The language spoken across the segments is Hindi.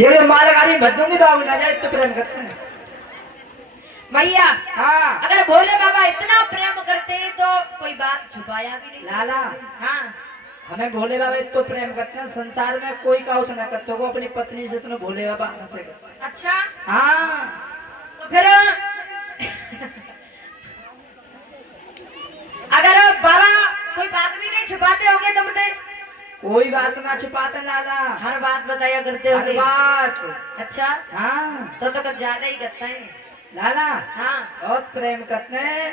ये मालगाड़ी भद्दूंगी बाबू ना जाए तो प्रेम करते हैं भैया। हाँ अगर भोले बाबा इतना प्रेम करते तो कोई बात छुपाया भी नहीं। लाला हाँ हमें भोले बाबा तो प्रेम करते हैं संसार में कोई काउच ना करते हो अपनी पत्नी से तो भोले बाबा से अच्छा हाँ तो फिर अगर बाबा कोई बात भी नहीं छुपाते होंगे तो बता कोई बात ना छुपाते लाला हर बात बताया करते हर होंगे। बात अच्छा हाँ तो कुछ ज्यादा ही करता है। लाला हाँ बहुत प्रेम करते हैं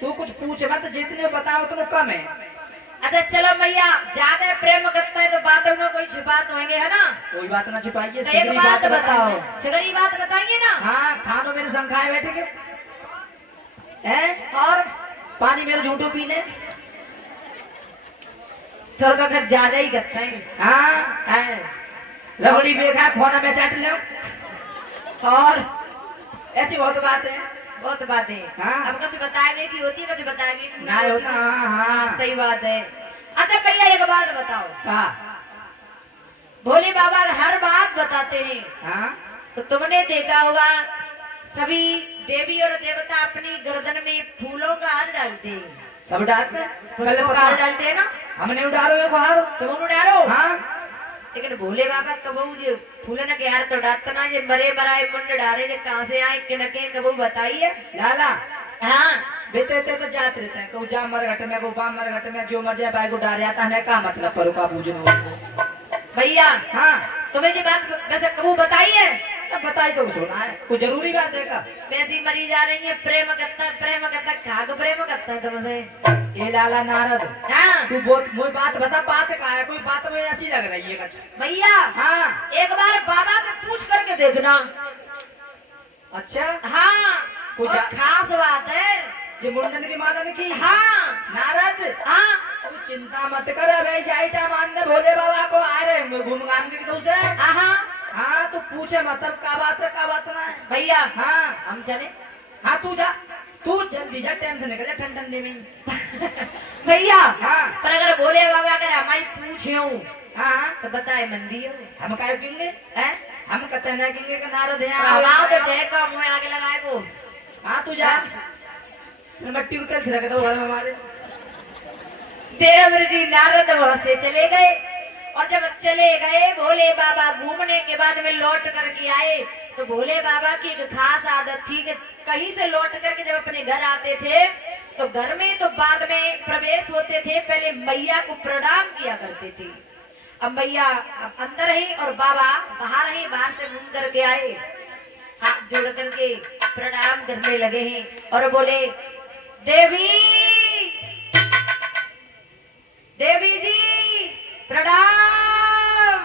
तू कुछ पूछ मत जितने बताओ उतने कम है। अच्छा चलो भैया ज्यादा प्रेम करता है तो बातों में कोई छुपाते होंगे है ना। कोई बात ना छुपाइए तो एक बात बताओ सगरी बात बताइए ना। हाँ खानो मेरे संग खाए बैठे के हैं और पानी मेरे झूठो पी ले तो फिर ज्यादा ही करता है। हाँ रबड़ी बेखा खोना में चाट लो और ऐसी बहुत बात है बहुत बातें। हाँ। अब कुछ बताएंगे की होती है कुछ बताएंगे ना होता हाँ हाँ सही बात है। अच्छा भैया एक बात बताओ का भोले बाबा हर बात बताते हैं हाँ तो तुमने देखा होगा सभी देवी और देवता अपनी गर्दन में फूलों का हार डालते हैं। सब डालते हैं फूलों का हार डालते हैं ना। हमने उडारो ये बाहर तुम डालो हाँ लेकिन भोले बाबा कबू जो फूलन के हार तो डालता ना जे मरे मराए मुंड डारे जे कहां से आए किनके कबू बताइए लाला हाँ बेटे ते तो जाते रहते हैं को जा मर घट में को बा मर घट में जो मर जाए बाई को डार जाता है का मतलब पर का बूझने से भैया। हाँ तुम्हें ये बात वैसे कबू बताइए तब बताई तो सुना है कुछ जरूरी बात है का वैसी मरी जा रही है प्रेम करता खाग प्रेम करता है तुमसे। ये लाला नारद हाँ तू बहुत कोई बात बता बात का है कोई बात मुझे अच्छी लग रही है कुछ भैया हाँ एक बार बाबा से पूछ करके देखना। अच्छा हाँ कुछ और खास बात है जो मुंडन की मानन की हाँ नारद हाँ तू चिंता मत कर भाई जाइटा मान दे भोले बाबा को आ रहे घूम घाम के तो से हाँ हाँ तू पूछे मतलब का बात है का बात ना है भैया हाँ हम चले। हाँ तू जा तू जल्दी जा टेंशन नहीं कर ठंड ठंडे में भैया हाँ पर अगर भोले बाबा अगर हमारी पूछे हाँ तो बताए मंदी हो हम काय किंगे हैं हम कहते हैं किंगे का नारद है हवा तो जय का मुंह आगे लगाए वो। हाँ तू जा मट्टी उतर छिड़क दो घर में हमारे देव ऋषि नारद वहां से चले गए और जब चले गए भोले बाबा घूमने के बाद में लौट करके आए तो भोले बाबा की एक खास आदत थी कि कहीं से लौट करके जब अपने घर आते थे तो घर में तो बाद में प्रवेश होते थे पहले मैया को प्रणाम किया करते थे। अब मैया अंदर ही और बाबा बाहर ही बाहर से घूम करके आए हाथ जोड़ करके प्रणाम करने लगे हैं और बोले देवी देवी जी प्रणाम।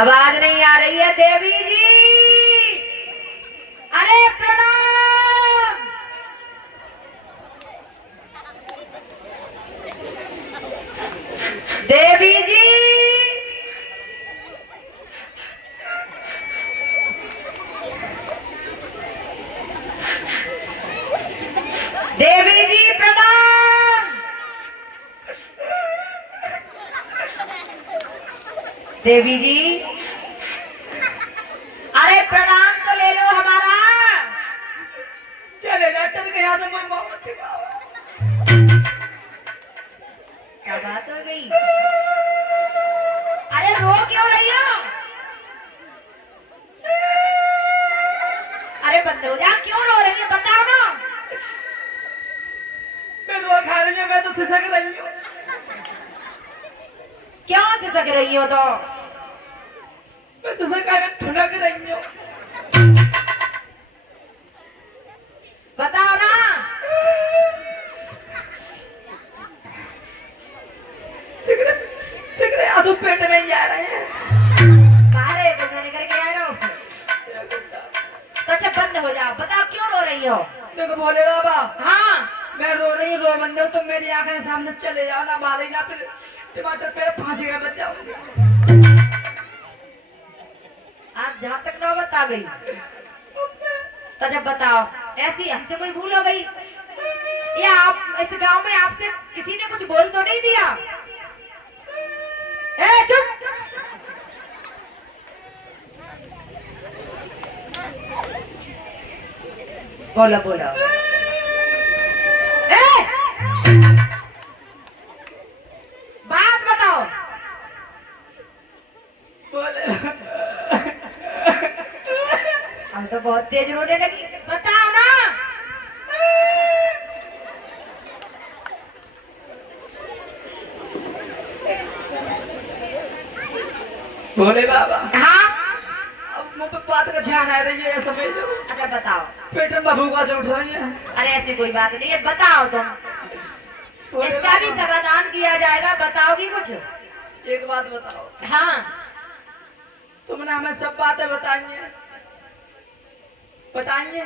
आवाज नहीं आ रही है देवी जी अरे प्रणाम। देवी जी देवी जी प्रणाम। देवी जी अरे प्रणाम तो ले लो हमारा। चले जा टन के याद में मां क्या बात हो गई अरे रो क्यों रही हो। अरे बंद हो जा क्यों रो रही है बताओ ना। मैं रो खा रही हूं मैं तो सिसक रही हूं। क्यों सिसक रही हो तो मैं सिसक कर ठुनक रही हूं। बताओ ना। सिगरे आंसू पेट में जा रहे हैं। बाहर है तुमने निकल के आए रहो तो अच्छा बंद हो जाओ बताओ क्यों रो रही हो। देखो भोले बाबा हाँ मैं रो रही हूँ रो बंद हो तुम मेरी आंखें सामने चले जाओ ना मारे ना फिर टमाटर पे फांसी का बच जाओगे। आज जहाँ तक नौबत आ गई तो जब बताओ ऐसी हमसे कोई भूल हो गई या आप इस गांव में आपसे किसी ने कुछ बोल तो नहीं दिया। बोलो बोलो। ए! बात बताओ। बोले हम तो बहुत तेज रोने लगी, बताओ ना। बोले बाबा हाँ अब मुंह पे बात का ध्यान आ रही है, समझ लो। अच्छा बताओ। पेट में भूखा जो उठ रही है। अरे ऐसी कोई बात नहीं है, बताओ तुम। बोले इसका भी बाबा, समाधान किया जाएगा, बताओगी कुछ? एक बात बताओ, हाँ तुमने हमें सब बातें बताई हैं, बताइए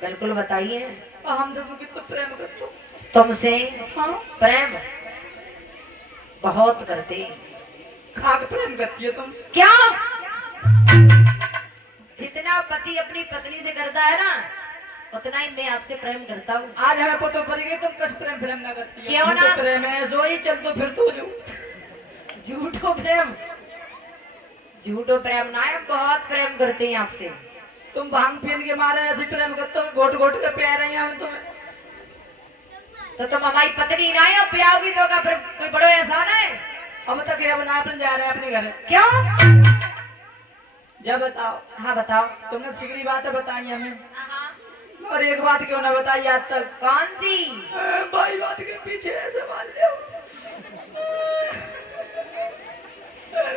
बिल्कुल बताइए। और हमसे तुम कितना प्रेम करते हो। तुमसे हाँ प्रेम बहुत करते। खाक प्रेम करती है तुम। क्या? जितना पति अपनी पत्नी से करता है ना, उतना ही मैं आपसे प्रेम करता हूँ। आज हमें पता पड़ गई तुम कस प्रेम प्रेम ना करती हो। क्यों ना? झूठो प्रेम है, सो ही चल तो फिर तू जो झूठो प्रेम, झूठो प्रेम ना है, बहुत प्रेम करते हैं आपसे। तुम भांग पीन के मारे ऐसे प्रेम करते हो, घोट घोट के प्यार रही हम तुम्हें। तो तुम हमारी पत्नी ना है, पियाओगी तो का फिर कोई बड़ो एहसान है? अब तक ये बना अपन जा रहे हैं अपने घर। क्यों? जब बताओ, हाँ बताओ। तुमने सिगड़ी बातें बताई हमें, हाँ। और एक बात क्यों ना बताई आज तक। कौन सी? भाई बात के पीछे ऐसे मान ले।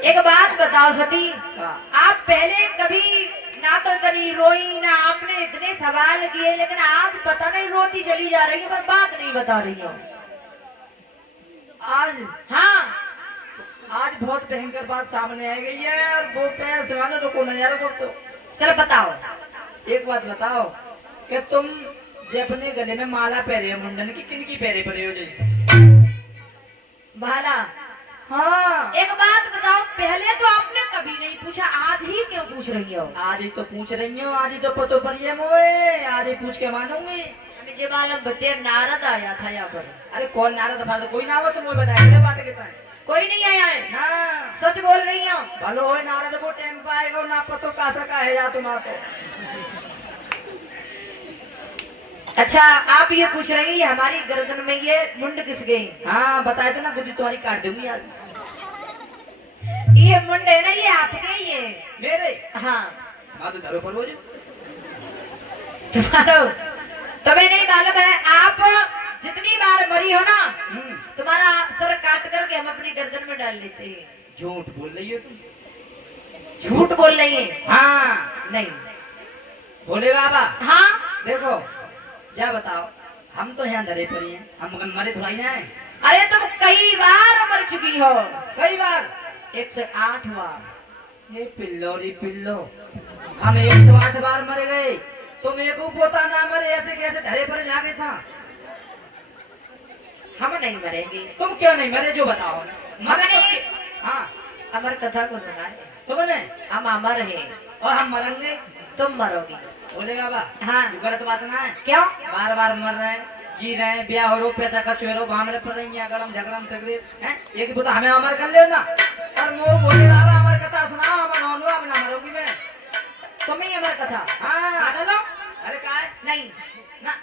एक बात बताओ सती, हाँ। आप पहले कभी ना तो इतनी रोई ना आपने इतने सवाल किए, लेकिन आज पता नहीं रोती चली जा रही है पर बात नहीं बता रही हो। आज हाँ आज बहुत भयंकर बात सामने आ गई है, और वो पैर सिवाने रुको ना यार। वो तो चलो बताओ। एक बात बताओ कि तुम जो अपने गले में माला पहरे हो मुंडन की, किन की पहरे पड़े हो जी? भाला। हाँ एक बात बताओ, पहले तो आपने कभी नहीं पूछा, आज ही क्यों पूछ रही हो? आज ही तो पूछ रही हो, आज ही तो पतो पड़ी है मोए, आज ही पूछ के मानूंगी। मुझे मालूम बतेर नारद आया था यहाँ पर। अरे कौन नारद फारद कोई ना हो तो मुझे बताएगा बात कितना है। कोई नहीं आया है? हाँ सच बोल रही हो? भलो हो नारद को टाइम पाएगा ना पतो का सका है या तुम तो। अच्छा आप ये पूछ रही है हमारी गर्दन में ये मुंड किस गई? हाँ बताए तो ना, बुद्धि तुम्हारी काट दूंगी आज। ये मुंड है ना, ये आपके ही है। मेरे हाँ हाँ तो धरो पर हो जो। तुम्हारा तुम्हें नहीं मालूम है, आप जितनी बार मरी हो ना, तुम्हारा सर काट करके हम अपनी गर्दन में डाल लेते हैं। झूठ बोल रही हो तुम। झूठ बोल रही है? हाँ नहीं। भोले बाबा हाँ देखो, जा बताओ, हम तो यहाँ धरे पड़ी हैं, हम मरे थोड़ा ही ना है। अरे तुम कई बार मर चुकी हो। कई बार? 108 बार। ये पिल्लो री पिल्लो, हम 108 बार मर गए, तुम एक पोता ना मरे, ऐसे कैसे धरे पर जाके था? हम नहीं मरेंगे। तुम क्यों नहीं मरे जो बताओ। मरे हमने तो हाँ अमर कथा को सुना है। तुमने, हम अमर हैं, और हम मरेंगे। तुम मरोगी। बोले बाबा हाँ। जो गलत बात ना है। क्यों? बार बार मर रहे हैं, जी रहे हैं, ब्याह हो रो, पैसा का चुहेरो भामरे पड़ रही है, गरम झगड़म सगड़े हैं, एक बुता हमें अमर कर ले ना। और मो बोले बाबा अमर कथा सुनाओ, अमर होनो, अब ना मरोगी मैं। तुम ही अमर कथा। हाँ पागल हो? अरे का है? नहीं, ना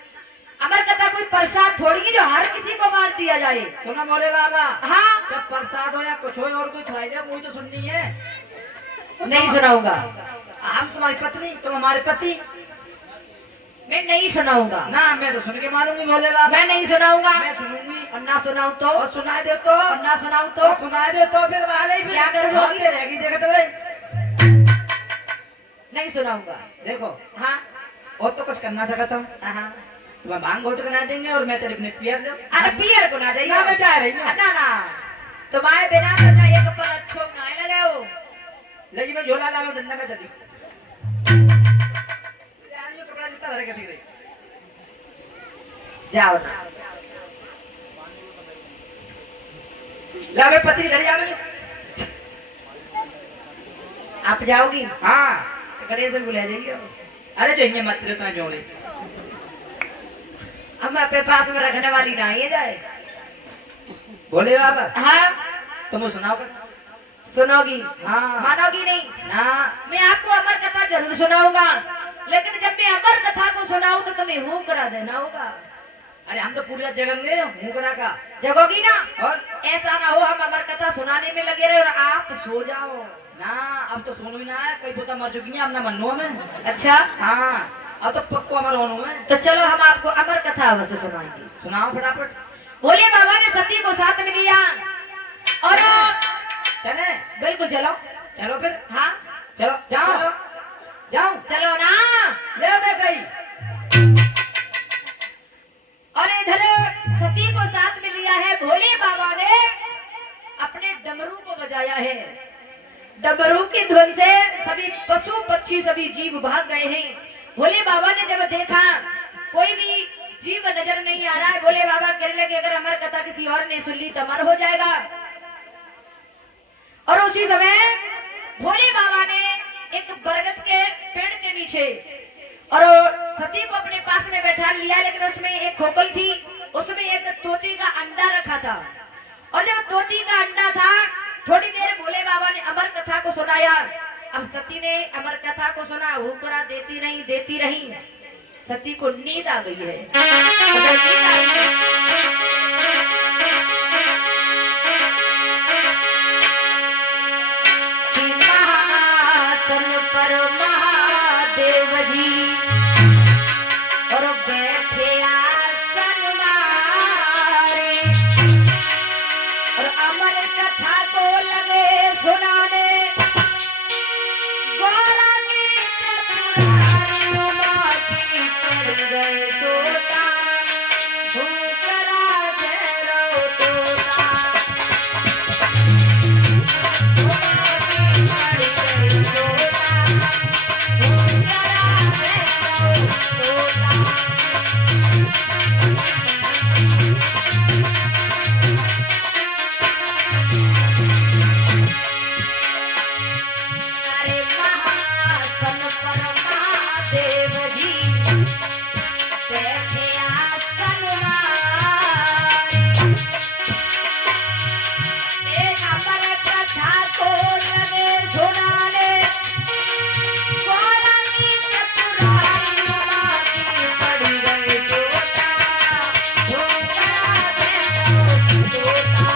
अमर कथा कोई प्रसाद थोड़ी है जो हर किसी को मार दिया जाए। सुना बोले बाबा, हाँ जब प्रसाद हो या कुछ हो और कोई थोड़ी दे, मुझे तो सुननी है। नहीं सुनाऊंगा। हम तुम्हारी पत्नी, तुम हमारे पति। मैं नहीं सुनाऊंगा। ना मैं तो सुन के मारूंगी भोले बाबा। मैं नहीं सुनाऊंगा। मैं सुनूंगी। और ना सुनाऊं तो? और सुनाए दे तो? और ना सुनाऊं तो? और सुनाए दे तो फिर वाले ही क्या कर लोगी? भागते रहेगी, देखते भाई। नहीं सुनाऊंगा। देखो हाँ और तो कुछ करना सकता हूँ, हाँ। तुम्हें भांग घोट बना देंगे और मैं चल अपने पियर लो। अरे पियर को ना जाइए। ना मैं जा रही हूँ। ना ना, तुम्हारे बिना तो ना एक पल अच्छो ना लगे हो। लेकिन मैं झोला ला रहा हूँ, डंडा में चली कपड़ा जितना धरे किसी के जाओ ना। ला मैं पति धरी आ गई। आप जाओगी? हाँ गड़े से बुला जाइए। अरे जो ये मत तुम्हें जोड़े, हम अपने पास में रखने वाली ना ये जाए। बोले बाबा हाँ तुम सुनाओ कर। सुनोगी? हाँ मानोगी नहीं? ना मैं आपको अमर कथा जरूर सुनाऊंगा, लेकिन जब मैं अमर कथा को सुनाऊं तो तुम्हें हूं करा देना होगा। अरे हम तो पूरा जगेंगे मुकरा का। जगोगी ना? और ऐसा ना हो हम अमर कथा सुनाने में लगे रहे और आप सो जाओ। ना अब तो सोनू भी ना है, कई पोता मर चुकी है अपना मन्नो में। अच्छा हाँ अब तो पक्को अमर होनू है। तो चलो हम आपको अमर कथा अवश्य सुनाएंगे। सुनाओ फटाफट। भोले बाबा ने सती को साथ में लिया और चले बिल्कुल चलो। चलो फिर। हाँ चलो जाओ चलो जाओ। चलो ना। ले मैं गई। और इधर सती को साथ में लिया है। भोले बाबा ने अपने डमरू को बजाया है। डमरू की धुन से सभी पशु पक्षी सभी जीव भाग गए हैं। भोले बाबा ने जब देखा कोई भी जीव नजर नहीं आ रहा है, भोले बाबा कहने लगे अगर अमर कथा किसी और ने सुन ली तो अमर हो जाएगा। और उसी समय भोले बाबा ने एक बरगद के पेड़ के नीचे और सती को अपने पास में बैठा लिया, लेकिन उसमें एक खोखल थी, उसमें एक तोती का अंडा रखा था। और जब तोती का अंडा था, थोड़ी देर भोले बाबा ने अमर कथा को सुनाया। अब सती ने अमर कथा को सुना, हुकरा देती रही। सती को नींद आ गई है। अगर नींद आई है कि महाआसन पर महादेव जी और बैठे आसन मारे और अमर कथा को लगे सुनाने। गोरा की चतुराई उमा की पड़ गए सोता, भूकरा भैरव तोता। उमा की पड़ गए सोता, भूकरा भैरव तोता। अरे महाआसन पर महादेव जी बैठे आसन मारे। एक अमर कथा को लगे सुनाने। गोरा की चतुराई उमा की पड़ गए तोता, भूकरा भैरव तोता।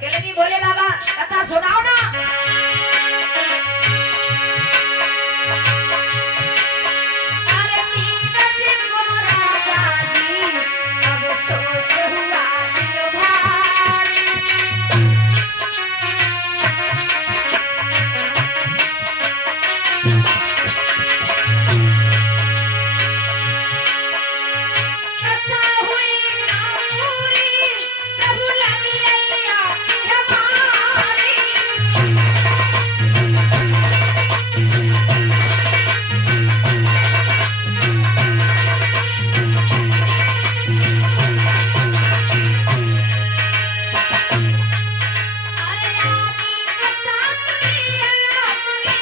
कहने लगी भोले बाबा कथा सुनाओ ना। अरे नींद से वो राजा जी अब सोच हुआ दिल भारी। कथा हुई ना पूरी प्रभु लग लैया की हमारी। अरे आदि कथा सुनी है अपनी।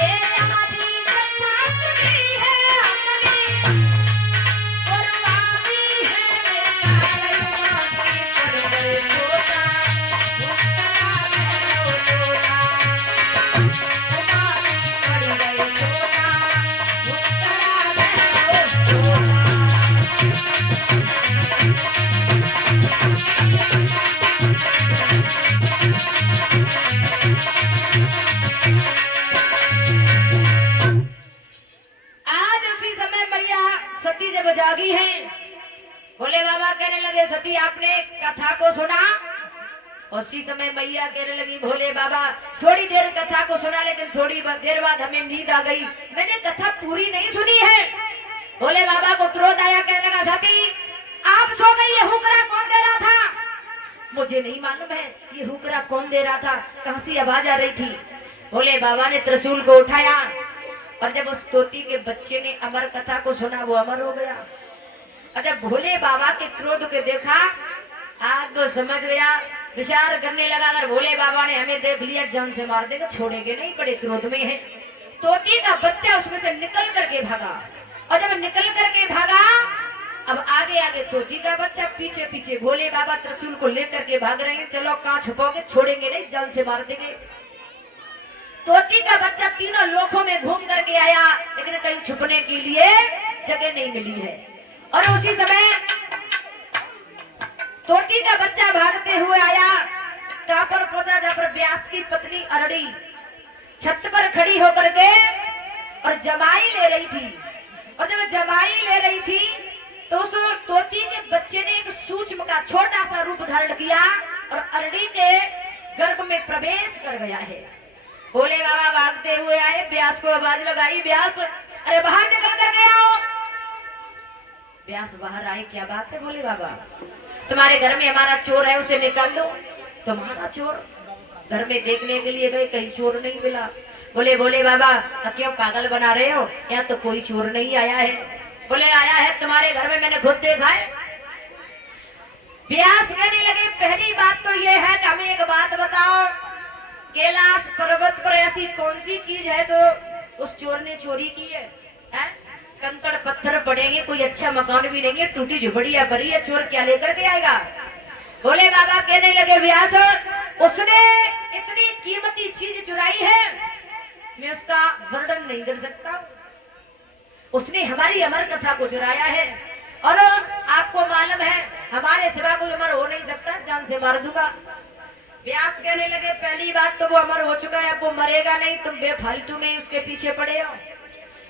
ए आदि कथा सुनी है अपनी। कुर्बानी है मेरा कर गए छोटा मुक्तरा महलो छोटा। कुर्बानी कर गए छोटा मुक्तरा महलो छोटा। आज उसी समय मैया सती जब जागी है, भोले बाबा कहने लगे सती आपने कथा को सुना। उसी समय मैया कहने लगी भोले बाबा थोड़ी देर कथा को सुना, लेकिन थोड़ी देर बाद हमें नींद आ गई, मैंने कथा पूरी नहीं सुनी है। भोले बाबा को क्रोध आया, कहने लगा सती आप सो गई, ये हुक्रा कौन दे रहा था? मुझे नहीं मालूम है ये हुक्रा कौन दे रहा था, कहां से आवाज आ रही थी। भोले बाबा ने त्रिशूल को उठाया और जब उस तोती के बच्चे ने अमर कथा को सुना वो अमर हो गया। और जब भोले बाबा के क्रोध को देखा आज वो समझ गया, विचार करने लगा अगर भोले बाबा ने हमें देख लिया जान से मार देगा, छोड़ेंगे नहीं, बड़े क्रोध में है। तोती का बच्चा उसमें से निकल करके भागा और जब निकल करके भागा अब आगे आगे तोती का बच्चा, पीछे पीछे भोले बाबा त्रिशूल को लेकर के भाग रहे हैं। चलो कहाँ छुपोगे, छोड़ेंगे नहीं, जान से मार देंगे। तोती का बच्चा तीनों लोकों में घूम करके आया, लेकिन कहीं छुपने के लिए जगह नहीं मिली है। और उसी समय तोती का बच्चा भागते हुए आया, कहां पर पहुंचा जहां पर व्यास की पत्नी अरड़ी छत पर खड़ी होकर के और जमाई ले रही थी। और जब जमाई ले रही थी तो उस तोती के बच्चे ने एक सूक्ष्म का छोटा सा रूप धारण किया और अरड़ी के गर्भ में प्रवेश कर गया है। भोले बाबा भागते हुए आए, व्यास को आवाज लगाई, व्यास अरे बाहर निकल कर के आओ। व्यास बाहर आए, क्या बात है भोले बाबा, तुम्हारे घर में हमारा चोर है उसे निकाल दो। तुम्हारा चोर? घर में देखने के लिए गए, कहीं चोर नहीं मिला। बोले भोले बाबा क्यों पागल बना रहे हो, यहाँ तो कोई चोर नहीं आया है। बोले आया है तुम्हारे घर में, मैंने खुद देखा है। व्यास कहने लगे पहली बात तो ये है कि हमें एक बात बताओ, कैलाश पर्वत पर ऐसी कौन सी चीज है जो उस चोर ने चोरी की है? कंकड़ पत्थर पड़ेंगे, कोई अच्छा मकान भी नहीं है, टूटी झुपड़िया भरी है, चोर क्या लेकर के आएगा? भोले बाबा कहने लगे व्यास उसने इतनी कीमती चीज चुराई है, मैं उसका वर्णन नहीं कर सकता। उसने हमारी अमर कथा को चुराया है और आपको मालूम है हमारे सिवा कोई अमर हो नहीं सकता, जान से मार दूंगा। व्यास कहने लगे पहली बात तो वो अमर हो चुका है, अब वो मरेगा नहीं, तुम बेफालतू में उसके पीछे पड़े हो।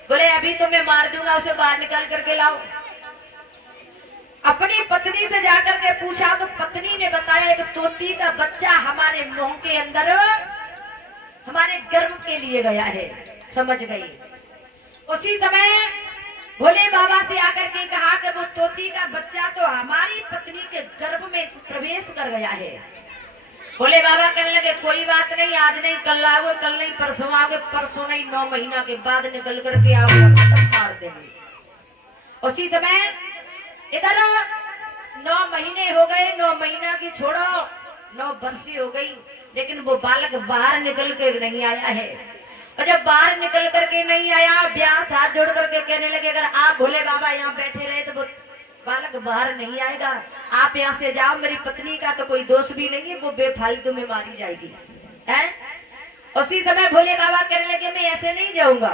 बोले अभी तुम्हें मार दूंगा, उसे बाहर निकाल करके लाओ। अपनी पत्नी से जाकर के पूछा तो पत्नी ने बताया एक तोती का बच्चा हमारे मुंह के अंदर हमारे गर्भ के लिए गया है। समझ गई। उसी समय भोले बाबा से आकर के कहा कि वो तोती का बच्चा तो हमारी पत्नी के गर्भ में प्रवेश कर गया है। भोले बाबा कहने लगे कोई बात नहीं, आज नहीं कल आओगे, कल नहीं परसों आओगे, परसों नहीं 9 महीना के बाद निकल करके आओगे, तब मार देंगे। उसी समय इधर 9 महीने हो गए, 9 महीना की छोड़ो 9 वर्ष हो गई, लेकिन वो बालक बाहर निकल के नहीं आया है। और जब बाहर निकल करके नहीं आया, व्यास हाथ जोड़ करके कहने लगे अगर आप भोले बाबा यहाँ बैठे रहे तो वो बालक बाहर नहीं आएगा, आप यहाँ से जाओ, मेरी पत्नी का तो कोई दोष भी नहीं है, वो बेफालतू में मारी जाएगी। हैं? उसी समय भोले बाबा कहने लगे मैं ऐसे नहीं जाऊंगा,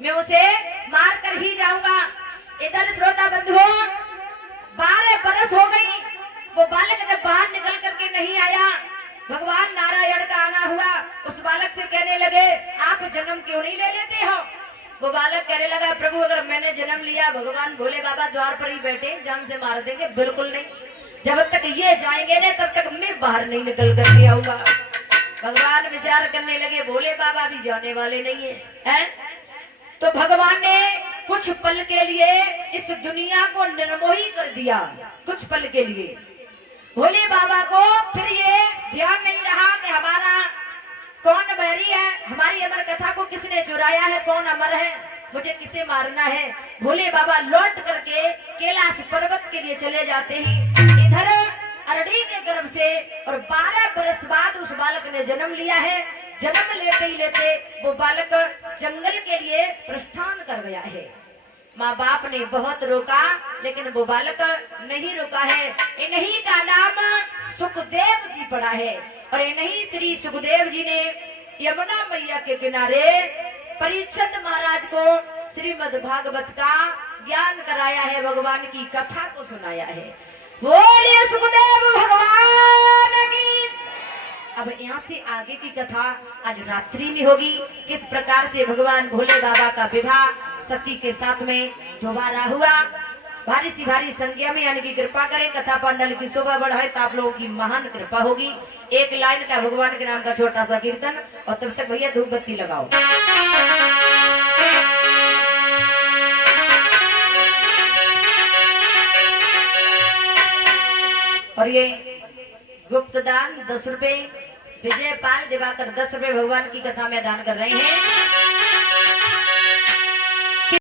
मैं उसे मार कर ही जाऊंगा। इधर श्रोता बंधुओं 12 बरस हो गई भगवान नारायण का आना हुआ। उस बालक से कहने लगे आप जन्म क्यों नहीं ले लेते हो? वो बालक कहने लगा प्रभु अगर मैंने जन्म लिया भगवान भोले बाबा द्वार पर ही बैठे जान से मार देंगे। बिल्कुल नहीं, जब तक ये जाएंगे ना तब तक मैं बाहर नहीं निकल करके आऊंगा। भगवान विचार करने लगे भोले बाबा भी जाने वाले नहीं है? तो भगवान ने कुछ पल के लिए इस दुनिया को निर्मोही कर दिया। कुछ पल के लिए भोले बाबा को फिर ये ध्यान नहीं रहा कि हमारा कौन बैरी है, हमारी अमर कथा को किसने चुराया है, कौन अमर है, मुझे किसे मारना है। भोले बाबा लौट करके कैलाश पर्वत के लिए चले जाते हैं। इधर अरड़ी के गर्भ से और 12 बरस बाद उस बालक ने जन्म लिया है। जन्म लेते ही लेते वो बालक जंगल के लिए प्रस्थान कर गया है। माँ बाप ने बहुत रोका लेकिन वो बालक नहीं रुका है। इन्हीं का नाम सुखदेव जी पड़ा है और इन्हीं श्री सुखदेव जी ने यमुना मैया के किनारे परीक्षित महाराज को श्रीमद् भागवत का ज्ञान कराया है, भगवान की कथा को सुनाया है। बोलिए सुखदेव भगवान की। अब यहाँ से आगे की कथा आज रात्रि में होगी। किस प्रकार से भगवान भोले बाबा का विवाह सती के साथ में दोबारा हुआ। भारी सी भारी संख्या में यानी कि कृपा करें, कथा पंडल की शोभा बढ़ाए तो आप लोगों की महान कृपा होगी। एक लाइन का भगवान के नाम का छोटा सा कीर्तन और तब तक भैया धूप बत्ती लगाओ। और ये गुप्त दान 10 रुपए, विजय पाल दिवाकर 10 रुपए भगवान की कथा में दान कर रहे हैं।